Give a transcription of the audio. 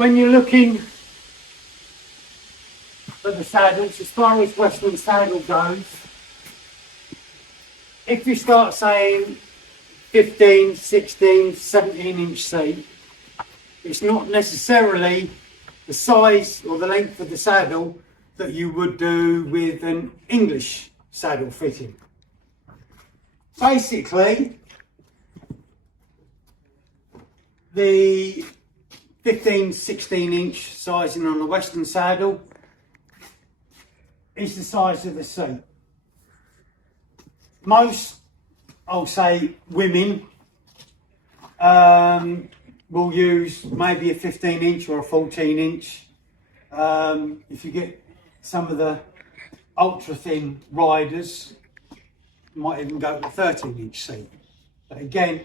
when you're looking at the saddles, as far as Western saddle goes, if you start saying 15, 16, 17 inch seat, it's not necessarily the size or the length of the saddle that you would do with an English saddle fitting. Basically, the 15, 16 inch sizing on the Western saddle is the size of the seat. Most, I'll say, women will use maybe a 15 inch or a 14 inch. If you get some of the ultra thin riders, might even go to a 13 inch seat. But again,